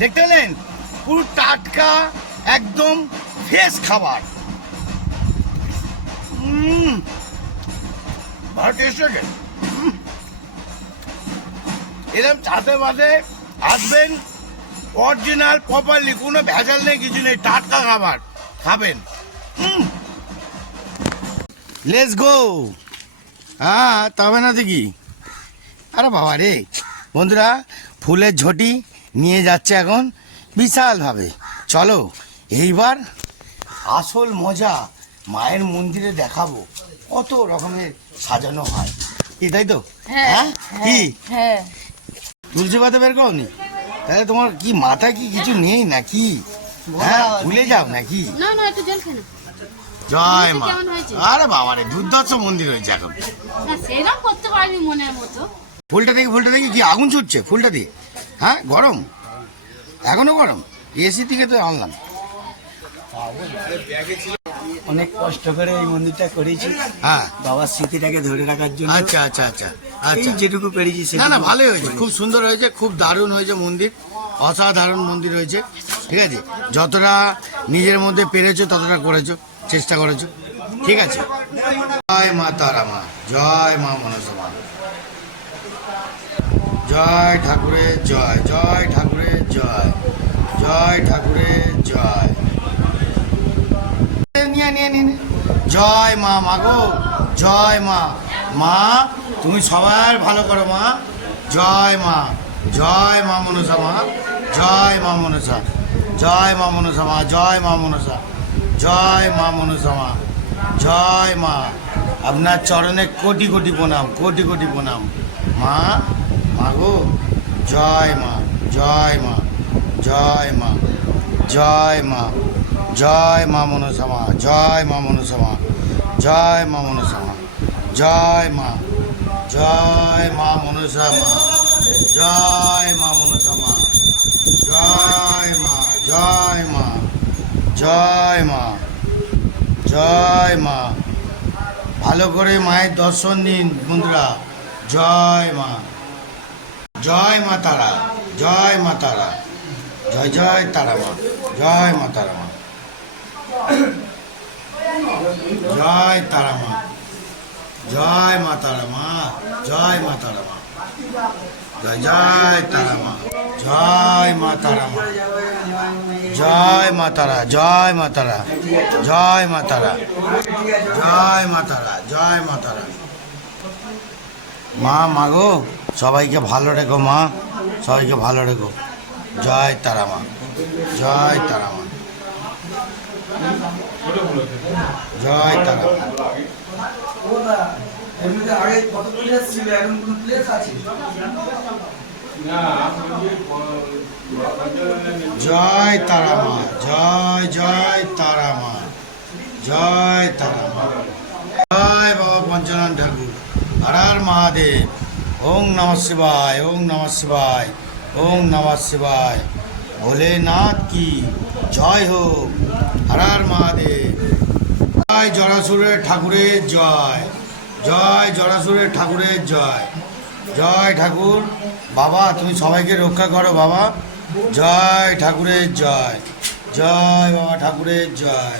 দেখতে পেলেন পুরো টাটকা একদম ফ্রেশ খাবার। ভালো টেস্ট হয়েছে। এরকম চাষে বাসে আসবেন, অরিজিনাল প্রপারলি, কোনো ভেজাল নেই, কিছু নেই, টাটকা খাবার খাবেন। Let's go. হ্যাঁ তবে না দেখি। আরে বাবা রে বন্ধুরা, ফুলের ঝটি নিয়ে যাচ্ছে এখন বিশালভাবে। চলো এইবার আসল মজা মায়ের মন্দিরে দেখাবো, কত রকমের সাজানো হয়। কি তাই তো? হ্যাঁ কি তুলসী পাতা বের করনি? তাহলে তোমার কি মাথায় কি কিছু নেই নাকি? হ্যাঁ ভুলে যাও নাকি? না না, একটু জল খেলো। জয় মা। আরে বাবা রে, দুর্দর্শ মন্দির হয়েছে এখন। না সেরকম করতে পারবি মনের মতো। ফুলটা দেখি কি আগুন ছুটছে ফুলটা দিয়ে? হ্যাঁ গরম, এখনো গরম। এসি থেকে তো আনলাম। অনেক কষ্ট করে এই মন্দিরটা করেছি, হ্যাঁ বাবার স্মৃতিটাকে ধরে রাখার জন্য। আচ্ছা আচ্ছা আচ্ছা এই আচ্ছা। যেটুকু পেরেছি না না, সেটুকু ভালোই হয়েছে, করেছি। খুব সুন্দর হয়েছে, খুব দারুণ হয়েছে মন্দির, অসাধারণ মন্দির হয়েছে। ঠিক আছে, যতটা নিজের মধ্যে পেরেছো ততটা করেছো, চেষ্টা করেছো, ঠিক আছে। জয় মা তারা মা, জয় মা মনসা মা, জয় ঠাকুরের জয়, জয় ঠাকুরের জয়, জয় ঠাকুরের জয়। নিয়ে নিয়ে নিয়ে জয় মা, মাগো জয় মা। মা তুমি সবার ভালো করো মা। জয় মা, জয় মা মনসা মা, জয় মা মনসা, জয় মা মনসা মা, জয় মা মনসা, জয় মা মনসা মা, জয় মা। আপনার চরণে কোটি কোটি প্রণাম, কোটি কোটি প্রণাম মা। মাগো জয় মা, জয় মা, জয় মা, জয় মা, জয় মা মনসা মা, জয় মা মনসা মা, জয় মা মনসা মা, জয় মা, জয় মা মনসা মা, জয় মা মনসা মা, জয় মা, জয় মা, জয় মা, জয় মা। ভালো করে মায়ের দর্শন দিন বন্ধুরা। জয় মা, জয় মা তারা, জয় মা তারা, জয় জয় তারা মা, জয় মা তারা মা, জয় তারা মা, জয় মা তারা মা, জয় মা তারা মা, জয় জয় তারা মা, জয় মা তারা মা, জয় মা তারা, জয় মা তারা, জয় মা তারা, জয় মা তারা, জয় মা তারা। মা মাগো সবাইকে ভালো রেখো মা, সবাইকে ভালো রেখো। জয় তারা মা, জয় তারা মা, জয় তারা মা। জয় তারা মা, জয় জয় তারা মা, জয় তারা মা। জয় বাবা পঞ্চনাথ ঠাকুর, হর হর মহাদেব। ওং নমঃ শিবায়, ওং নমঃ শিবায়, ওং নমঃ শিবায়। ভোলেনাথ কি জয় হোক, হর হর মহাদেব। জয় জরাসুরের ঠাকুরের জয়, জয় জরাসুরের ঠাকুরের জয়। জয় ঠাকুর বাবা, তুমি সবাইকে রক্ষা করো বাবা। জয় ঠাকুরের জয়, জয় বাবা ঠাকুরের জয়,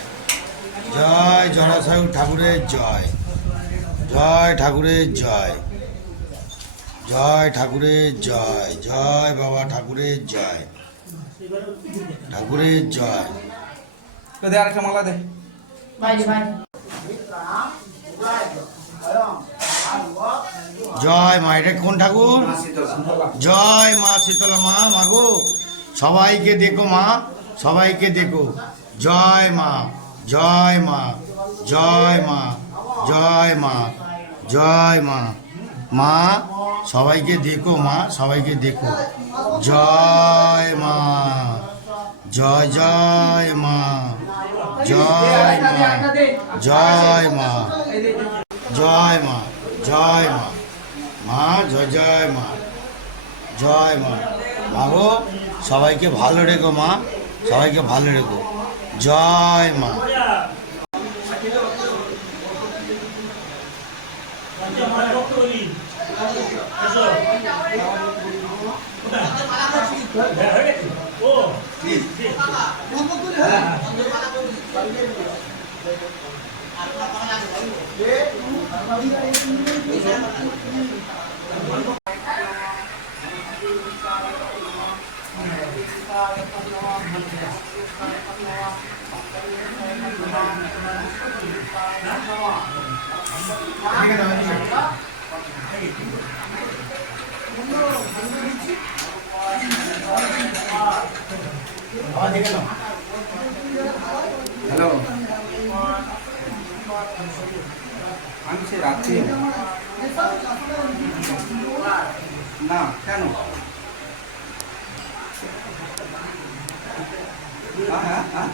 জয় জরাসুর ঠাকুরের জয়, জয় ঠাকুরের জয়, জয় ঠাকুরের জয়, জয় বাবা ঠাকুরের জয়, ঠাকুরের জয়। আরেকটা মালা দে। জয় মা, এটা কোন ঠাকুর? জয় মা শীতলা মা। মাগো সবাইকে দেখো মা, সবাইকে দেখো। জয় মা, জয় মা, জয় মা, জয় মা, জয় মা। মা সবাইকে দেখো মা, সবাইকে দেখো। জয় মা, জয় জয় মা, জয় মা, জয় মা, জয় মা, জয় মা। মা জয় জয় মা, জয় মা। মাগো সবাইকে ভালো রেখো মা, সবাইকে ভালো রেখো। জয় মা। আচ্ছা হ্যালো, আমি সে রাত্রি না কেন? হ্যাঁ হ্যাঁ।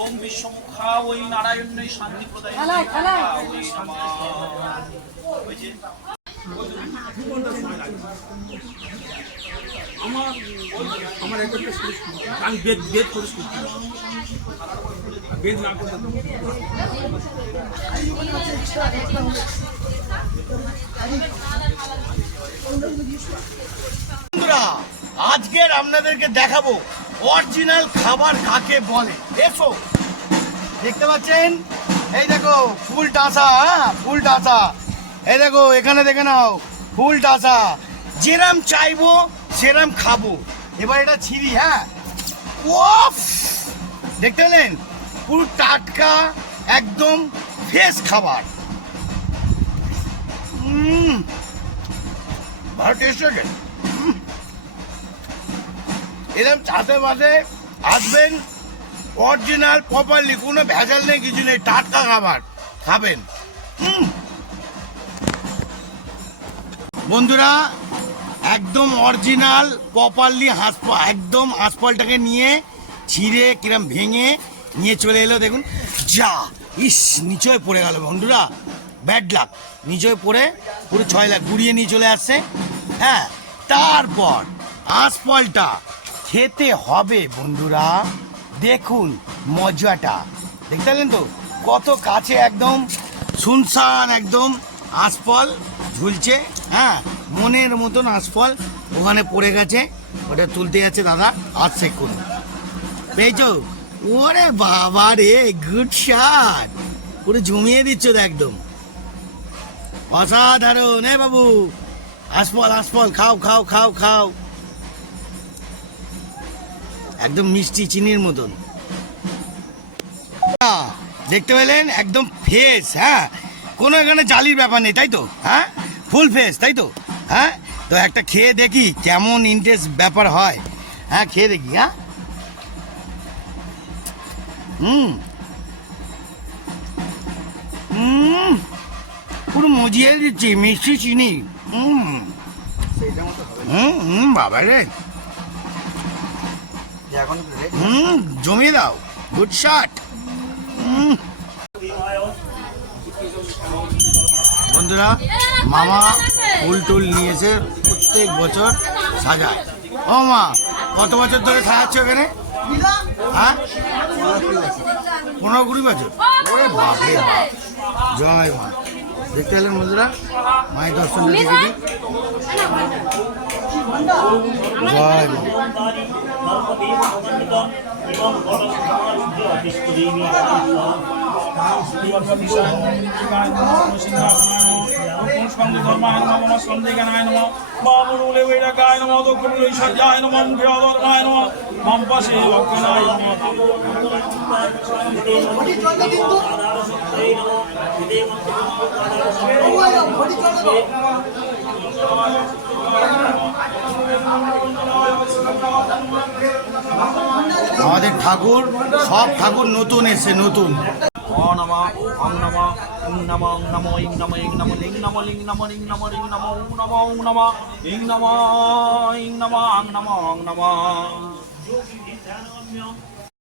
ওম বিশ্বমুখা ওই নারায়ণই শান্তি প্রদায় ওই নমঃ। ওই যে আমার একটা আমি বেদ বেদ করে বেদ না করতে বন্ধুরা, আজকের আপনাদেরকে দেখাবো অরিজিনাল খাবার কাকে বলে। এসো, দেখতে পাচ্ছেন, এই দেখো ফুল টাসা, হ্যাঁ ফুল টাসা, এই দেখো এখানে দেখে নাও ফুল টাসা, যেরাম চাইবো সেরাম খাবো। এবার এটা ছিঁড়ি, হ্যাঁ ওফ, দেখতে পেলেন পুরো টাটকা একদম ফ্রেশ খাবার। ভালো টেস্ট হয়েছে। এরকম চাষে মাসে আসবেন, অরিজিনাল প্রপারলি, কোনো ভেজাল নেই, কিছু নেই, টাটকা খাবার খাবেন। বন্ধুরা, একদম অরিজিনাল প্রপারলি একদম হাঁসফলটাকে নিয়ে ছিঁড়ে কিরম ভেঙে নিয়ে চলে এলো। দেখুন যা, ইস নিচে পড়ে গেল বন্ধুরা, ব্যাড লাক, নিচে পড়ে পুরো 6 লাখ গুড়িয়ে নিয়ে চলে আসছে। হ্যাঁ, তারপর হাঁসফলটা খেতে হবে বন্ধুরা। দেখুন মজাটা, দেখতে পেলেন তো কত কাছে, একদম শুনশান, একদম আঁশফল ঝুলছে। হ্যাঁ, মনের মতন আঁশফল ওখানে পড়ে গেছে, ওটা তুলতে যাচ্ছে দাদা, আসছে কোন পেয়েছো? ওরে বাবা রে, গুড শট, পুরো জমিয়ে দিচ্ছ তো একদম অসাধারণ। এ বাবু, আঁশফল আঁশফল খাও খাও খাও খাও, একদম মিষ্টি চিনির মতন। দেখতে পেলেন একদম ফ্রেশ, হ্যাঁ কোনো এখানে জালির ব্যাপার নেই, তাই তো? হ্যাঁ ফুল ফ্রেশ, তাই তো? হ্যাঁ তো একটা খেয়ে দেখি কেমন ইন্টারেস্ট ব্যাপার হয়। হ্যাঁ খেয়ে দেখি। হ্যাঁ পুরো মজিয়ে দিচ্ছি, মিষ্টি চিনি। বাবা রে, এখন জমিয়ে দাও, গুড শট। বন্ধুরা, মামা ফুল টুল নিয়েছে, প্রত্যেক বছর সাজায়। ও মা, কত বছর ধরে সাজাচ্ছ এখানে? হ্যাঁ 15-20 বছর। ওরে বাপরে বাপ, জয় মা। দেখতে এলেন বন্ধুরা, মায়ের দর্শন দেখি। জয় মা। আমাদের ঠাকুর, সব ঠাকুর নতুন এসছে, নতুন। ও নমঃ ওং নমঃ ওং নমঃ ওং নমঃ ইং নমঃ ইং নমঃ লিং নমঃ লিং নমঃ লিং নমঃ রিং নমঃ ওং নমঃ ওং নমঃ ইং নমঃ আং নমঃ ওং নমঃ